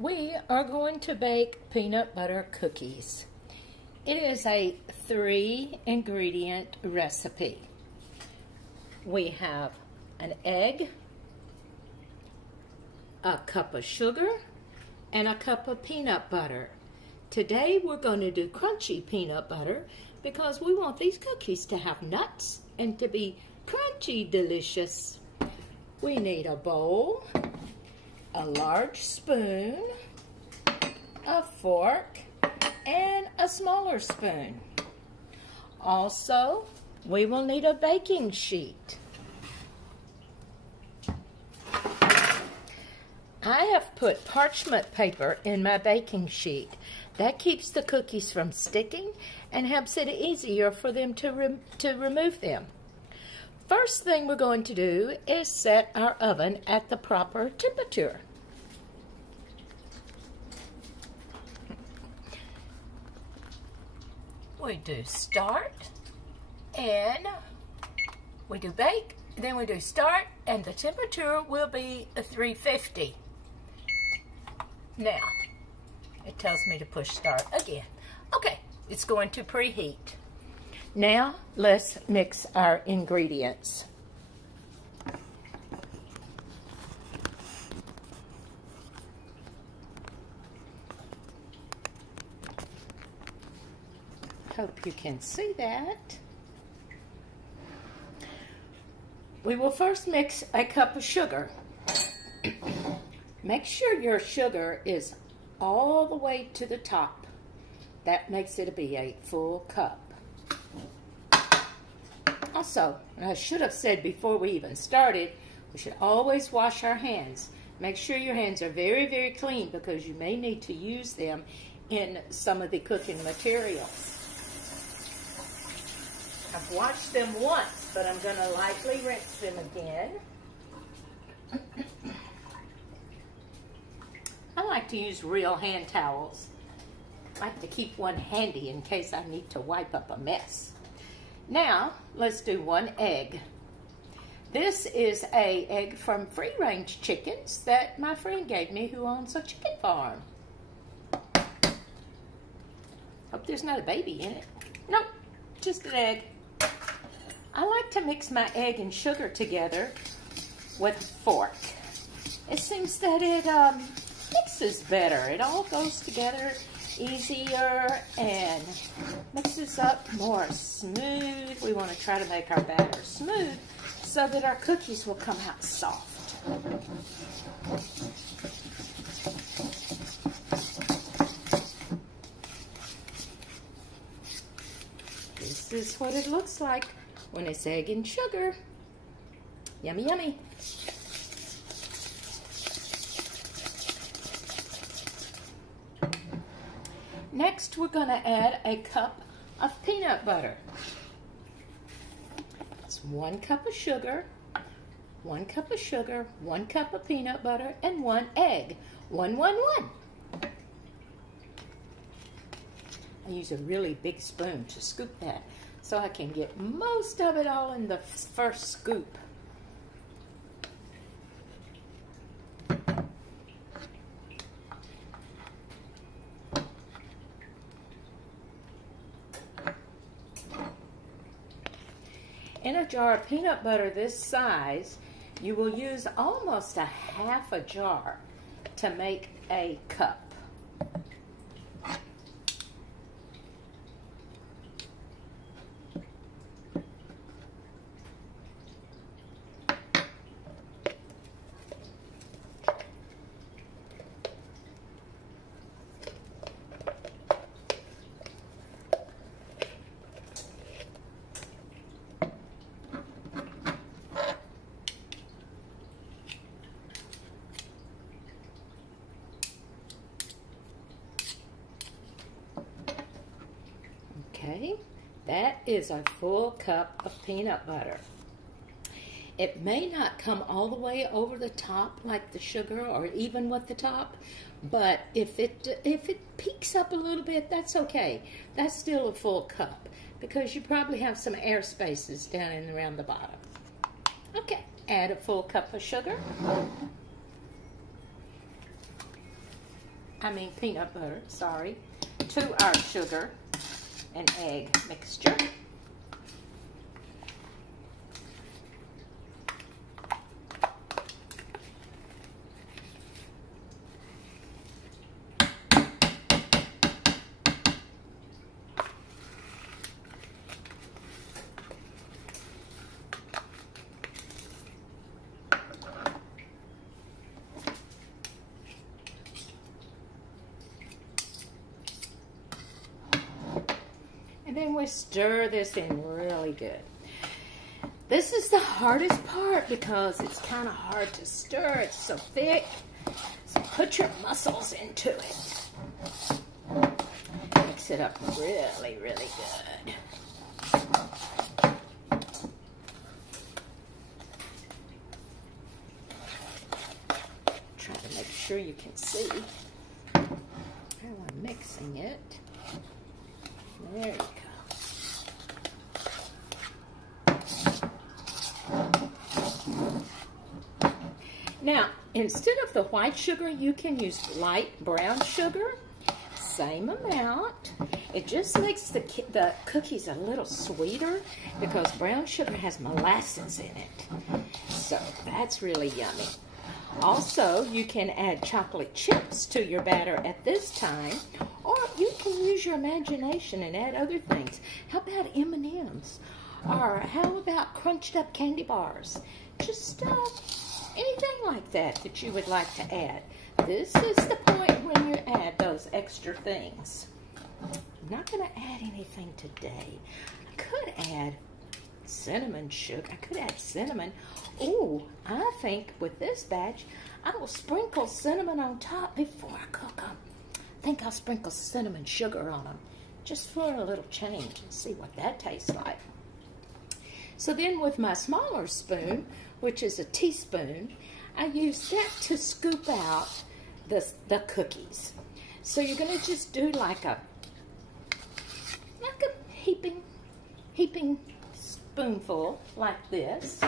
We are going to bake peanut butter cookies. It is a 3-ingredient recipe. We have an egg, a cup of sugar, and a cup of peanut butter. Today we're going to do crunchy peanut butter because we want these cookies to have nuts and to be crunchy delicious. We need a bowl, a large spoon, a fork, and a smaller spoon. Also, we will need a baking sheet. I have put parchment paper in my baking sheet. That keeps the cookies from sticking and helps it easier for them to remove them. First thing we're going to do is set our oven at the proper temperature. We do start, and we do bake, then we do start, and the temperature will be 350. Now, it tells me to push start again. Okay, it's going to preheat. Now, let's mix our ingredients. Hope you can see that. We will first mix a cup of sugar. Make sure your sugar is all the way to the top. That makes it be a full cup. Also, I should have said before we even started, we should always wash our hands. Make sure your hands are very, very clean because you may need to use them in some of the cooking materials. I've washed them once, but I'm going to lightly rinse them again. I like to use real hand towels. I like to keep one handy in case I need to wipe up a mess. Now, let's do 1 egg. This is an egg from free-range chickens that my friend gave me who owns a chicken farm. Hope there's not a baby in it. Nope, just an egg. I like to mix my egg and sugar together with a fork. It seems that it mixes better. It all goes together easier and mixes up more smooth. We want to try to make our batter smooth so that our cookies will come out soft. This is what it looks like when it's egg and sugar. Yummy, yummy. Next, we're going to add a cup of peanut butter. It's 1 cup of sugar, 1 cup of sugar, 1 cup of peanut butter, and 1 egg. 1, 1, 1. I use a really big spoon to scoop that so I can get most of it all in the first scoop. In a jar of peanut butter this size, you will use almost a half a jar to make a cup. Okay, that is a full cup of peanut butter. It may not come all the way over the top like the sugar or even with the top, but if it peaks up a little bit, that's okay. That's still a full cup because you probably have some air spaces down and around the bottom. Okay, add a full cup of sugar. peanut butter, sorry, to our sugar and egg mixture. And then we stir this in really good. This is the hardest part because it's kind of hard to stir. It's so thick. So put your muscles into it. Mix it up really, really good. Try to make sure you can see how I'm mixing it. There you go. Now, instead of the white sugar, you can use light brown sugar. Same amount. It just makes the cookies a little sweeter because brown sugar has molasses in it. So that's really yummy. Also, you can add chocolate chips to your batter at this time, or you can use your imagination and add other things. How about M&Ms? Or how about crunched up candy bars? Just anything like that you would like to add. This is the point when you add those extra things. I'm not going to add anything today. I could add cinnamon sugar. I could add cinnamon. Ooh, I think with this batch, I will sprinkle cinnamon on top before I cook them. I think I'll sprinkle cinnamon sugar on them just for a little change and see what that tastes like. So then with my smaller spoon, which is a teaspoon, I use that to scoop out the cookies. So you're going to just do like a heaping spoonful like this.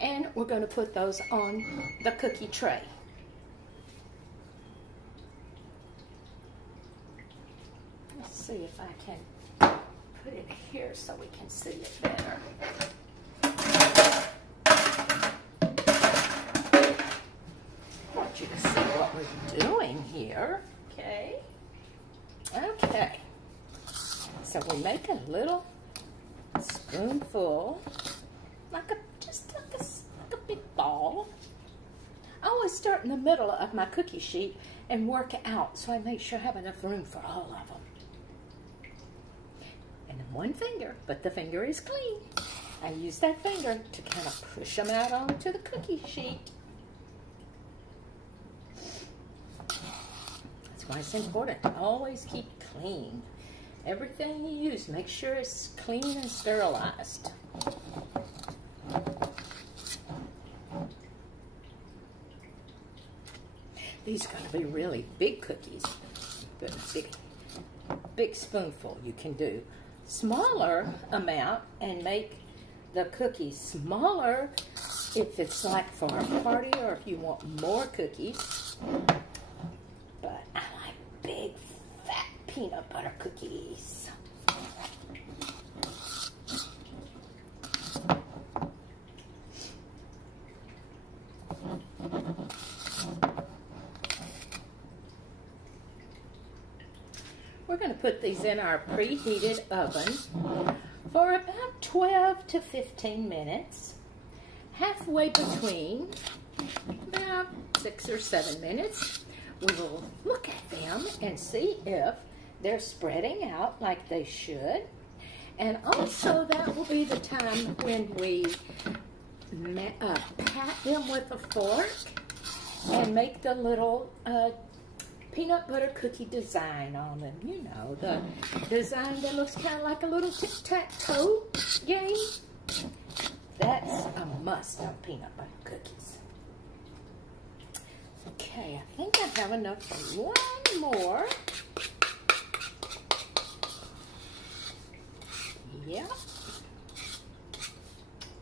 And we're going to put those on the cookie tray. Let's see if I can put it here so we can see it better. I want you to see what we're doing here. Okay. Okay. So we make a little spoonful, just like a big ball. I always start in the middle of my cookie sheet and work out so I make sure I have enough room for all of them. And then one finger, but the finger is clean. I use that finger to kind of push them out onto the cookie sheet. That's why it's important to always keep clean. Everything you use, make sure it's clean and sterilized. These are going to be really big cookies. But big spoonful you can do. Smaller amount and make the cookies smaller if it's like for a party or if you want more cookies. But I like big, fat peanut butter cookies. We're going to put these in our preheated oven for about 12 to 15 minutes. Halfway between about 6 or 7 minutes, we will look at them and see if they're spreading out like they should. And also that will be the time when we pat them with a fork and make the little peanut butter cookie design on them. You know, the design that looks kind of like a little tic-tac-toe game. That's a must on peanut butter cookies. Okay, I think I have enough for one more. Yep.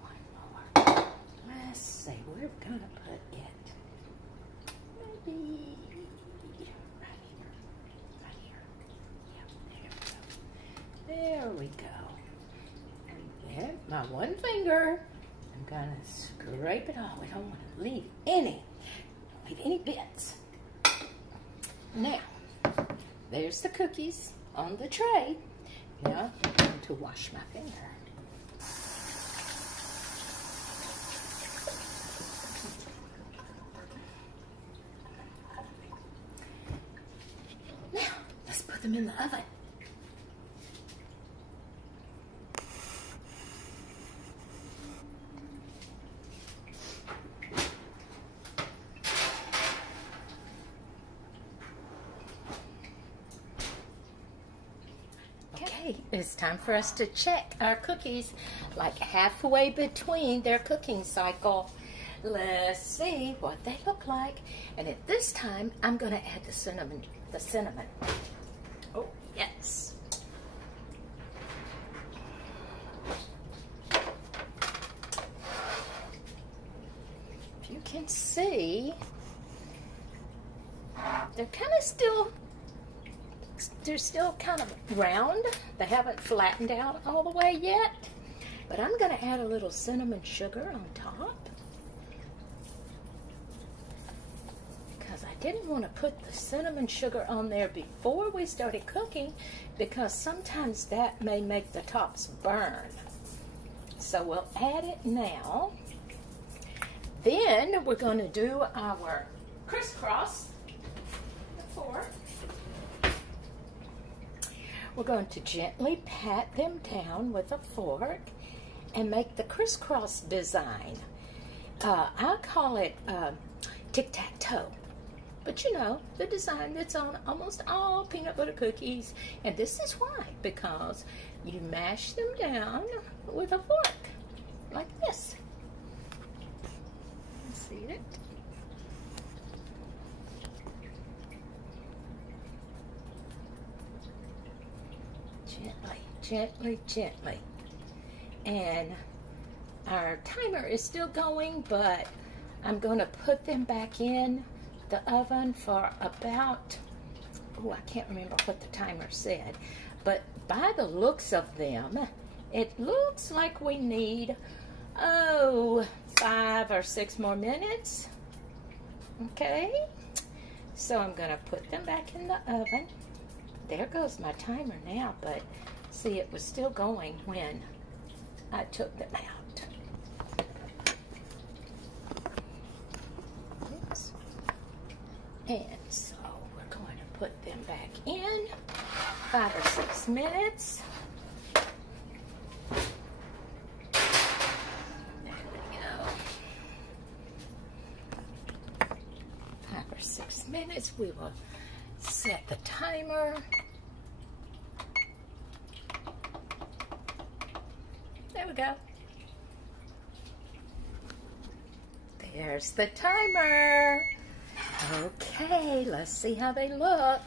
One more. Let's see, we've gonna put it maybe right here. Yep, there we go. And then my one finger, I'm gonna scrape it off. We don't want to leave any bits. Now, there's the cookies on the tray. Now I'm going to wash my finger. Now, let's put them in the oven. Okay, it's time for us to check our cookies, like halfway between their cooking cycle. Let's see what they look like. And at this time, I'm going to add the cinnamon. Oh, yes. If you can see, they're still kind of round. They haven't flattened out all the way yet. But I'm going to add a little cinnamon sugar on top, because I didn't want to put the cinnamon sugar on there before we started cooking, because sometimes that may make the tops burn. So we'll add it now. Then we're going to do our crisscross. We're going to gently pat them down with a fork and make the crisscross design. I call it tic-tac-toe. But you know, the design that's on almost all peanut butter cookies. And this is why, because you mash them down with a fork, like this. See it? Gently, gently, gently. And our timer is still going, but I'm going to put them back in the oven for about, oh, I can't remember what the timer said, but by the looks of them, it looks like we need, 5 or 6 more minutes. Okay, so I'm going to put them back in the oven. There goes my timer now, but see, it was still going when I took them out. Oops. And so we're going to put them back in 5 or 6 minutes. There we go. 5 or 6 minutes. We will set the timer. There we go. There's the timer. Okay, let's see how they look.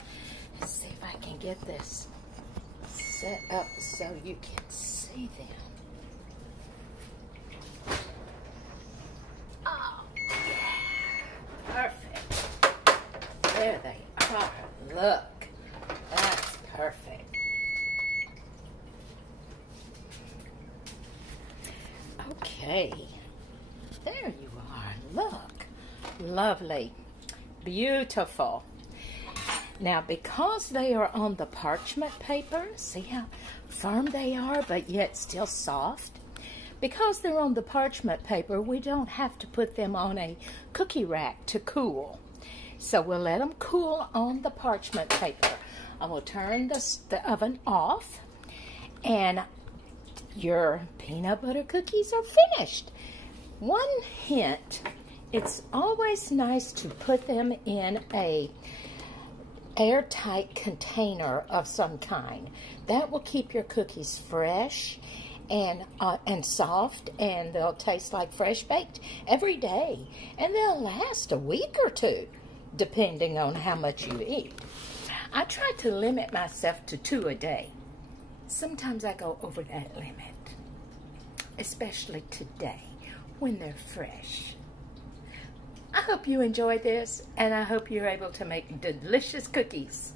Let's see if I can get this set up so you can see them. Oh, yeah. Perfect. There they are. Look. That's perfect. Okay. There you are. Look. Lovely. Beautiful. Now, because they are on the parchment paper, see how firm they are, but yet still soft? Because they're on the parchment paper, we don't have to put them on a cookie rack to cool. So we'll let them cool on the parchment paper. I will turn the oven off, and your peanut butter cookies are finished. One hint, it's always nice to put them in a airtight container of some kind. That will keep your cookies fresh and soft, and they'll taste like fresh baked every day. And they'll last a week or two, depending on how much you eat. I try to limit myself to 2 a day. Sometimes I go over that limit, especially today when they're fresh. I hope you enjoyed this, and I hope you're able to make delicious cookies.